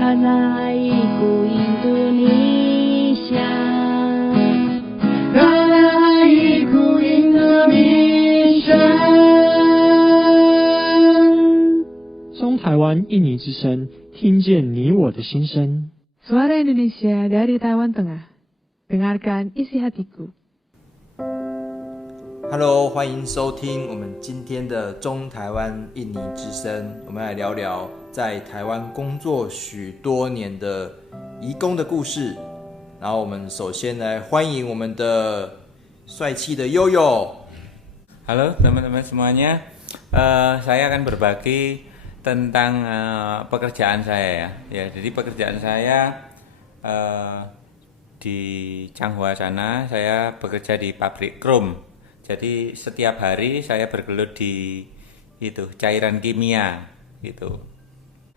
Tanahku Indonesia, tanahku Indonesia。中台湾印尼之声，听见你我的心声。 Suara Indonesia dari Taiwan Tengah. Dengarkan isi hatiku. Hello， 欢迎收听我们今天的中台湾印尼之声。我们来聊聊在台湾工作许多年的移工的故事。然后我们首先来欢迎我们的帅气的悠悠。Halo teman-teman semuanya, saya akan berbagi tentang pekerjaan saya ya. Jadi pekerjaan saya di Changhua sana, saya bekerja di pabrik krom. Jadi setiap hari saya bergelut di cairan kimia gitu.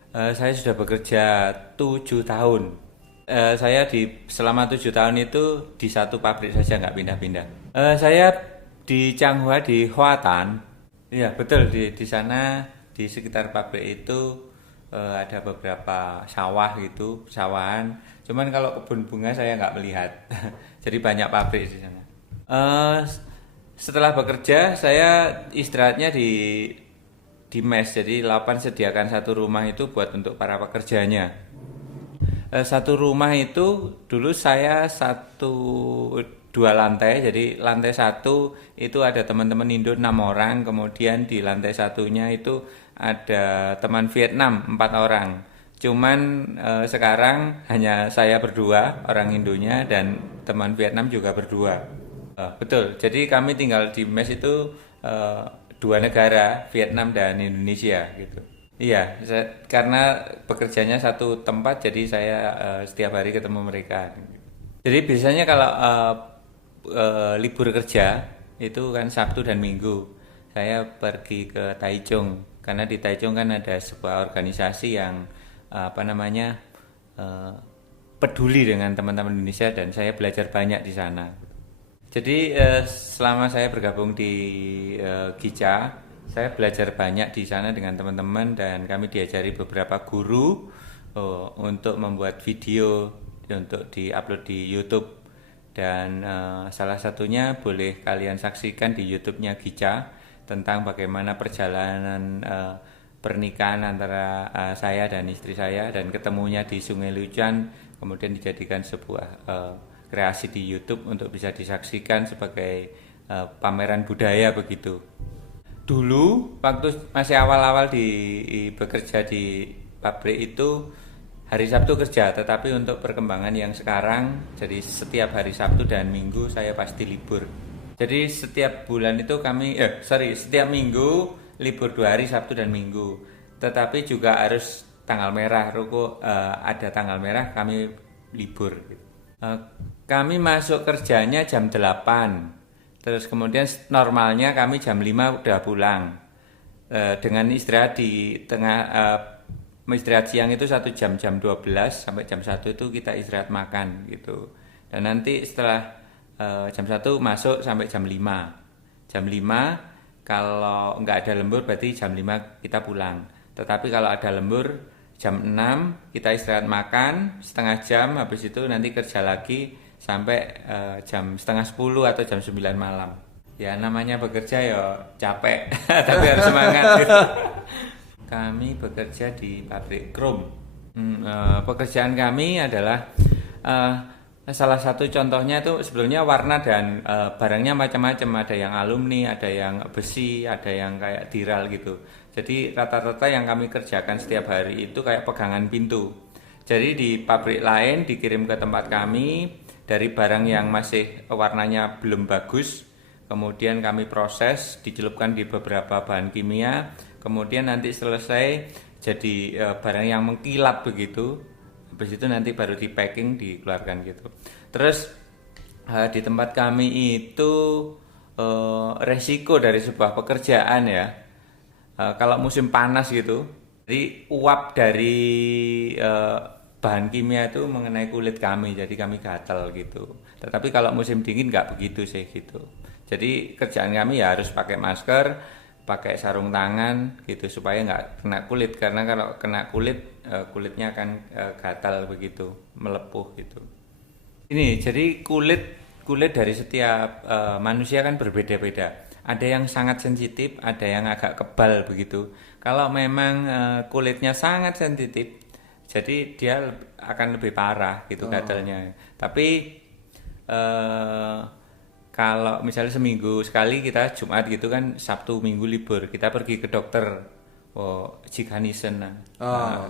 Saya sudah bekerja 7 tahun. Saya selama 7 tahun itu di satu pabrik saja, nggak pindah-pindah. Saya di Changhua di Huatan. Iya betul, di sana di sekitar pabrik itu ada beberapa sawah gitu, sawahan. Cuman kalau kebun bunga saya nggak melihat. Jadi banyak pabrik di sana. Setelah bekerja saya istirahatnya di mes. Jadi Lapan sediakan satu rumah itu buat untuk para pekerjanya. Satu rumah itu dulu saya 2 lantai. Jadi lantai 1 itu ada teman-teman Indo 6 orang. Kemudian di lantai satunya itu ada teman Vietnam 4 orang. Cuman sekarang hanya saya berdua, orang Indonya, dan teman Vietnam juga berdua. Betul, jadi kami tinggal di mes itu 2 negara, Vietnam dan Indonesia gitu. Iya, karena bekerjanya satu tempat, jadi saya setiap hari ketemu mereka. Jadi biasanya kalau libur kerja itu kan Sabtu dan Minggu, saya pergi ke Taichung. Karena di Taichung kan ada sebuah organisasi yang peduli dengan teman-teman Indonesia, dan saya belajar banyak di sana. Jadi selama saya bergabung di GICA, saya belajar banyak di sana dengan teman-teman, dan kami diajari beberapa guru untuk membuat video untuk diupload di YouTube. Dan salah satunya boleh kalian saksikan di YouTube-nya GICA tentang bagaimana perjalanan pernikahan antara saya dan istri saya, dan ketemunya di Sungai Lucan, kemudian dijadikan sebuah kreasi di YouTube untuk bisa disaksikan sebagai pameran budaya begitu. Dulu waktu masih awal-awal bekerja di pabrik itu hari Sabtu kerja, tetapi untuk perkembangan yang sekarang jadi setiap hari Sabtu dan Minggu saya pasti libur. Jadi setiap bulan itu setiap minggu libur 2 hari, Sabtu dan Minggu. Tetapi juga harus tanggal merah, ada tanggal merah kami libur. Kami masuk kerjanya jam 8. Terus kemudian normalnya kami jam 5 udah pulang. Dengan istirahat di tengah istirahat siang itu 1 jam 12 sampai jam 1 itu kita istirahat makan gitu. Dan nanti setelah jam 1 masuk sampai jam 5. Jam 5 kalau nggak ada lembur berarti jam 5 kita pulang. Tetapi kalau ada lembur jam 6 kita istirahat makan setengah jam, habis itu nanti kerja lagi sampai jam setengah 10 atau jam 9 malam. Ya namanya bekerja ya capek, tapi harus semangat gitu. Kami bekerja di pabrik krom. Pekerjaan kami adalah salah satu contohnya itu sebenarnya warna dan barangnya macam-macam. Ada yang alumni, ada yang besi, ada yang kayak tiral gitu. Jadi rata-rata yang kami kerjakan setiap hari itu kayak pegangan pintu. Jadi di pabrik lain dikirim ke tempat kami dari barang yang masih warnanya belum bagus. Kemudian kami proses, dicelupkan di beberapa bahan kimia. Kemudian nanti selesai jadi barang yang mengkilat begitu. Habis itu nanti baru di packing, dikeluarkan gitu. Terus di tempat kami itu resiko dari sebuah pekerjaan ya. Kalau musim panas gitu, jadi uap dari bahan kimia itu mengenai kulit kami, jadi kami gatal gitu. Tetapi kalau musim dingin nggak begitu sih gitu. Jadi kerjaan kami ya harus pakai masker, pakai sarung tangan gitu supaya nggak kena kulit, karena kalau kena kulit kulitnya akan gatal begitu, melepuh gitu. Ini jadi kulit dari setiap manusia kan berbeda-beda. Ada yang sangat sensitif, ada yang agak kebal begitu. Kalau memang kulitnya sangat sensitif, jadi dia akan lebih parah gitu gatalnya. Tapi kalau misalnya seminggu sekali kita Jumat gitu kan, Sabtu Minggu libur, kita pergi ke dokter. Jikanisen.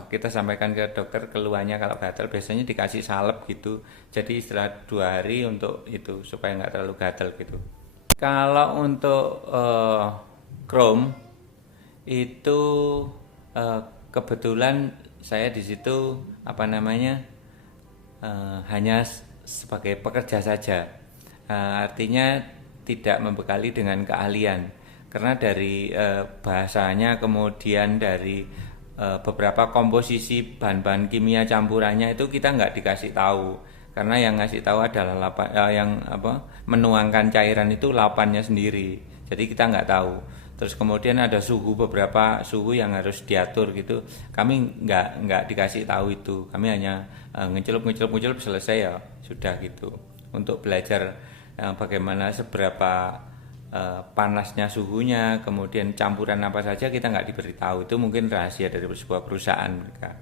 Kita sampaikan ke dokter keluhannya kalau gatal, biasanya dikasih salep gitu. Jadi istirahat 2 hari untuk itu supaya nggak terlalu gatal gitu. Kalau untuk Chrome itu kebetulan saya di situ hanya sebagai pekerja saja. Artinya tidak membekali dengan keahlian. Karena dari bahasanya, kemudian dari beberapa komposisi bahan-bahan kimia campurannya itu kita nggak dikasih tahu. Karena yang ngasih tahu adalah menuangkan cairan itu lapannya sendiri. Jadi kita nggak tahu. Terus kemudian ada beberapa suhu yang harus diatur gitu. Kami nggak dikasih tahu itu. Kami hanya ngecelup selesai ya sudah gitu. Untuk belajar bagaimana seberapa panasnya suhunya, kemudian campuran apa saja kita nggak diberitahu. Itu mungkin rahasia dari sebuah perusahaan mereka.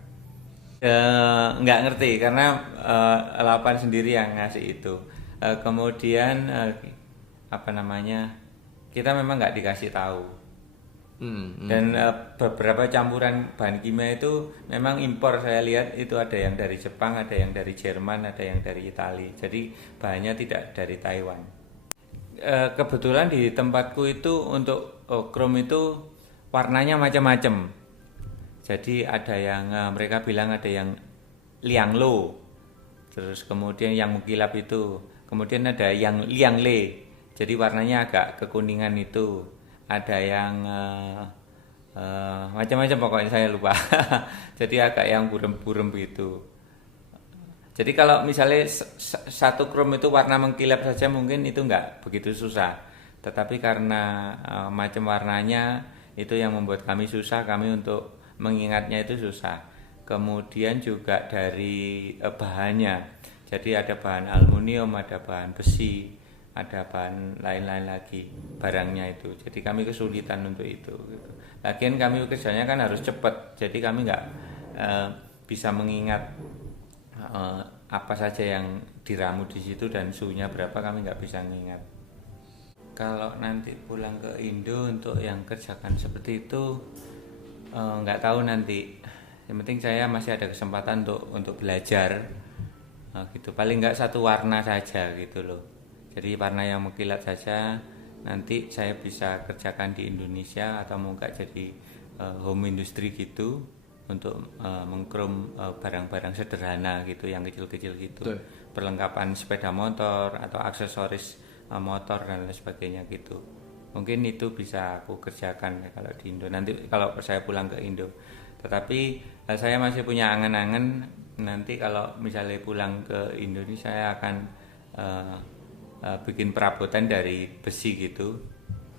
Nggak ngerti karena lapan sendiri yang ngasih itu. Kemudian kita memang nggak dikasih tahu. Dan beberapa campuran bahan kimia itu memang impor. Saya lihat itu ada yang dari Jepang, ada yang dari Jerman, ada yang dari Italia. Jadi bahannya tidak dari Taiwan. Kebetulan di tempatku itu untuk Chrome itu warnanya macam-macam. Jadi ada yang mereka bilang ada yang Lianglo, terus kemudian yang mengkilap itu, kemudian ada yang Liangle, jadi warnanya agak kekuningan itu, ada yang macam-macam pokoknya saya lupa. Jadi agak yang burem-burem begitu. Jadi kalau misalnya satu Chrome itu warna mengkilap saja mungkin itu enggak begitu susah. Tetapi karena macam warnanya itu yang membuat kami susah, kami untuk mengingatnya itu susah. Kemudian juga dari bahannya. Jadi ada bahan aluminium, ada bahan besi, ada bahan lain-lain lagi barangnya itu. Jadi kami kesulitan untuk itu. Lagian kami kerjanya kan harus cepat. Jadi kami enggak bisa mengingat apa saja yang diramu di situ dan suhunya berapa, kami nggak bisa mengingat. Kalau nanti pulang ke Indo untuk yang kerjakan seperti itu nggak tahu nanti. Yang penting saya masih ada kesempatan untuk belajar gitu. Paling nggak satu warna saja gitu loh. Jadi warna yang mengkilat saja nanti saya bisa kerjakan di Indonesia atau mau nggak jadi home industry gitu. Untuk mengkrom barang-barang sederhana gitu, yang kecil-kecil gitu. Betul. Perlengkapan sepeda motor atau aksesoris motor dan lain sebagainya gitu. Mungkin itu bisa aku kerjakan ya kalau di Indo. Nanti kalau saya pulang ke Indo. Tetapi saya masih punya angan-angan nanti kalau misalnya pulang ke Indonesia saya akan bikin perabotan dari besi gitu.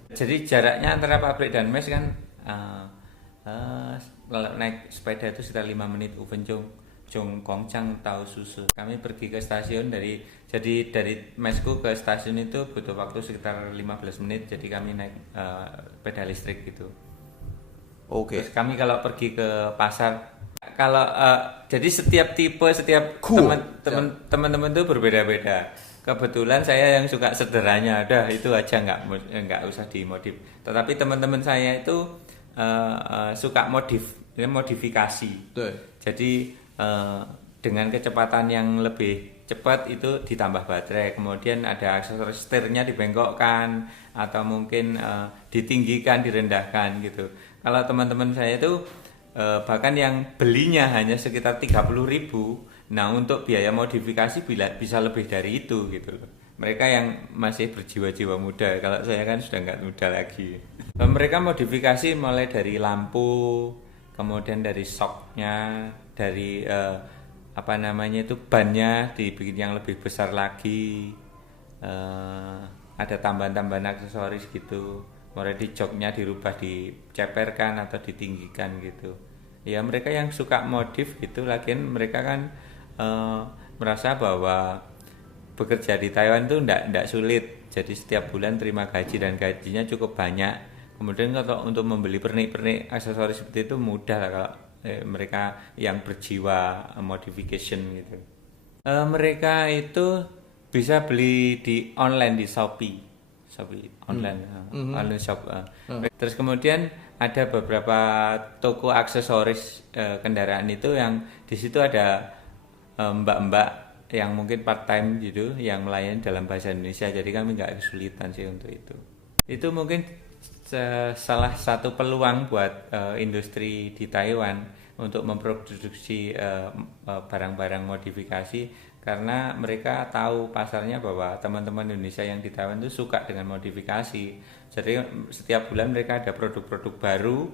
Jadi jaraknya antara pabrik dan mes kan kalau naik sepeda itu sekitar 5 menit. Jongkongcang tahu susu. Kami pergi ke stasiun dari mesku ke stasiun itu butuh waktu sekitar 15 menit. Jadi kami naik sepeda listrik gitu. Oke. Terus kami kalau pergi ke pasar, jadi setiap tipe, setiap teman-teman itu berbeda-beda. Kebetulan saya yang suka sederhananya, itu aja nggak usah dimodif. Tetapi teman-teman saya itu suka modifikasi. Betul. Jadi dengan kecepatan yang lebih cepat itu ditambah baterai, kemudian ada aksesoris setirnya dibengkokkan atau mungkin ditinggikan, direndahkan gitu. Kalau teman-teman saya itu bahkan yang belinya hanya sekitar 30.000. Nah, untuk biaya modifikasi bisa lebih dari itu gitu loh. Mereka yang masih berjiwa-jiwa muda, kalau saya kan sudah nggak muda lagi. Mereka modifikasi mulai dari lampu, kemudian dari shocknya, dari bannya dibikin yang lebih besar lagi, ada tambahan-tambahan aksesoris gitu. Mulai di joknya dirubah, diceperkan atau ditinggikan gitu. Ya mereka yang suka modif gitu, lagian mereka kan merasa bahwa bekerja di Taiwan itu ndak sulit. Jadi setiap bulan terima gaji dan gajinya cukup banyak. Kemudian kalau untuk membeli pernik-pernik aksesoris seperti itu mudah lah kalau mereka yang berjiwa modification gitu. Mereka itu bisa beli di online di Shopee online, online shop. Terus kemudian ada beberapa toko aksesoris kendaraan itu yang di situ ada mbak-mbak yang mungkin part time gitu yang melayani dalam bahasa Indonesia. Jadi kami nggak kesulitan sih untuk itu. Itu mungkin salah satu peluang buat industri di Taiwan untuk memproduksi barang-barang modifikasi, karena mereka tahu pasarnya bahwa teman-teman Indonesia yang di Taiwan itu suka dengan modifikasi. Jadi setiap bulan mereka ada produk-produk baru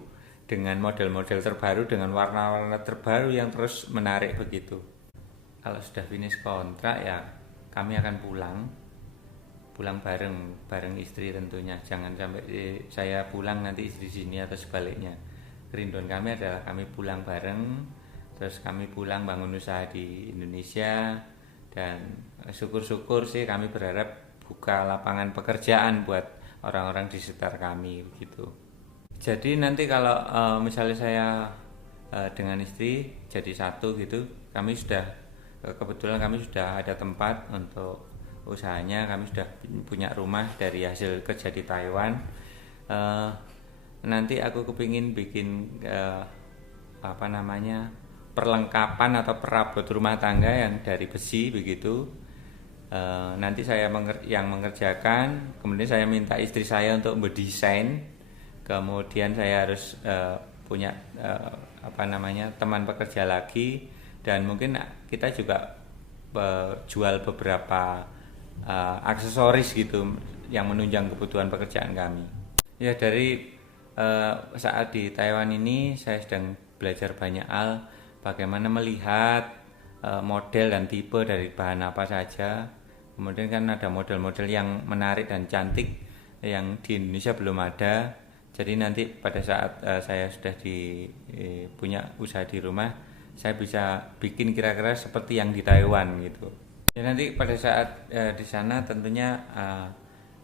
dengan model-model terbaru, dengan warna-warna terbaru yang terus menarik begitu. Kalau sudah finish kontrak ya kami akan pulang bareng istri tentunya. Jangan sampai saya pulang nanti istri sini atau sebaliknya. Kerinduan kami adalah kami pulang bareng, terus kami pulang bangun usaha di Indonesia. Dan syukur-syukur sih kami berharap buka lapangan pekerjaan buat orang-orang di sekitar kami begitu. Jadi nanti kalau misalnya saya dengan istri jadi satu gitu, kebetulan kami sudah ada tempat untuk usahanya, kami sudah punya rumah dari hasil kerja di Taiwan. Nanti aku kepingin bikin perlengkapan atau perabot rumah tangga yang dari besi begitu. Nanti saya yang mengerjakan, kemudian saya minta istri saya untuk mendesain, kemudian saya harus punya teman pekerja lagi, dan mungkin kita juga jual beberapa aksesoris gitu yang menunjang kebutuhan pekerjaan kami. Ya dari saat di Taiwan ini saya sedang belajar banyak hal. Bagaimana melihat model dan tipe dari bahan apa saja. Kemudian kan ada model-model yang menarik dan cantik yang di Indonesia belum ada. Jadi nanti pada saat saya sudah punya usaha di rumah, saya bisa bikin kira-kira seperti yang di Taiwan gitu. Ya nanti pada saat di sana tentunya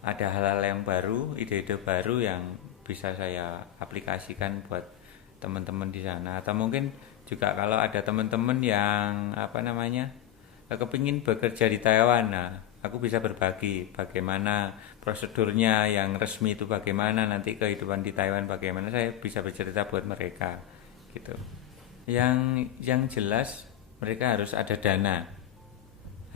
ada hal-hal yang baru, ide-ide baru yang bisa saya aplikasikan buat teman-teman di sana. Atau mungkin juga kalau ada teman-teman yang kepingin bekerja di Taiwan, aku bisa berbagi bagaimana prosedurnya yang resmi itu, bagaimana nanti kehidupan di Taiwan, bagaimana saya bisa bercerita buat mereka gitu. Yang jelas mereka harus ada dana,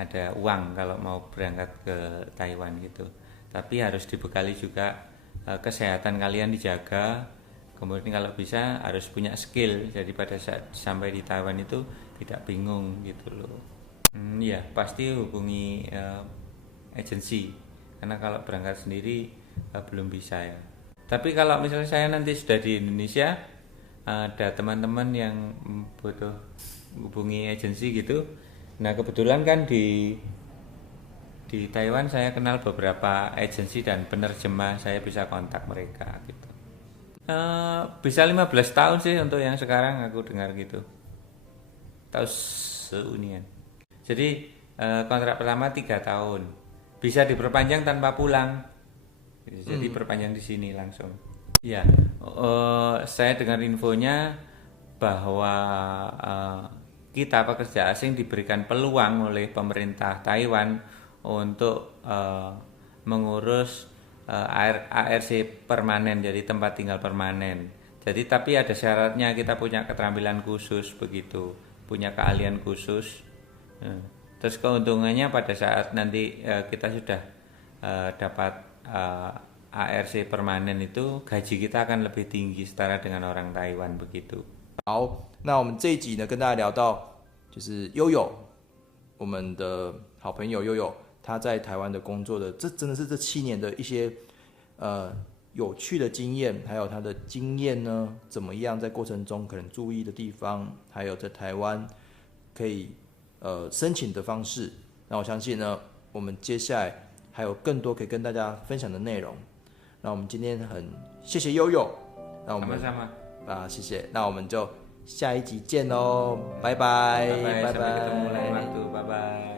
ada uang kalau mau berangkat ke Taiwan gitu. Tapi harus dibekali juga kesehatan kalian dijaga. Kemudian kalau bisa harus punya skill, jadi pada saat sampai di Taiwan itu tidak bingung gitu loh. Ya pasti hubungi agensi, karena kalau berangkat sendiri belum bisa ya. Tapi kalau misalnya saya nanti sudah di Indonesia, ada teman-teman yang butuh hubungi agensi gitu. Nah kebetulan kan di Taiwan saya kenal beberapa agensi dan penerjemah, saya bisa kontak mereka gitu. Bisa 15 tahun sih untuk yang sekarang aku dengar gitu. Tahu seunian. Jadi kontrak pertama 3 tahun. Bisa diperpanjang tanpa pulang. Jadi perpanjang di sini langsung. Ya, saya dengar infonya bahwa kita pekerja asing diberikan peluang oleh pemerintah Taiwan untuk mengurus ARC permanen, jadi tempat tinggal permanen. Jadi tapi ada syaratnya, kita punya keterampilan khusus begitu, punya keahlian khusus. Terus keuntungannya pada saat nanti kita sudah dapat ARC permanen itu, gaji kita akan lebih tinggi setara dengan orang Taiwan begitu. 好，那我们这一集呢，跟大家聊到就是悠悠，我们的好朋友悠悠。他在台湾的工作的，这真的是这7年的一些有趣的经验，还有他的经验呢，怎么样在过程中可能注意的地方，还有在台湾可以申请的方式。那我相信呢，我们接下来还有更多可以跟大家分享的内容。那我们今天很谢谢悠悠，那我们谢谢，那我们就下一集见喽，拜拜，Bye-bye, sampai ketemu lain waktu. Bye-bye.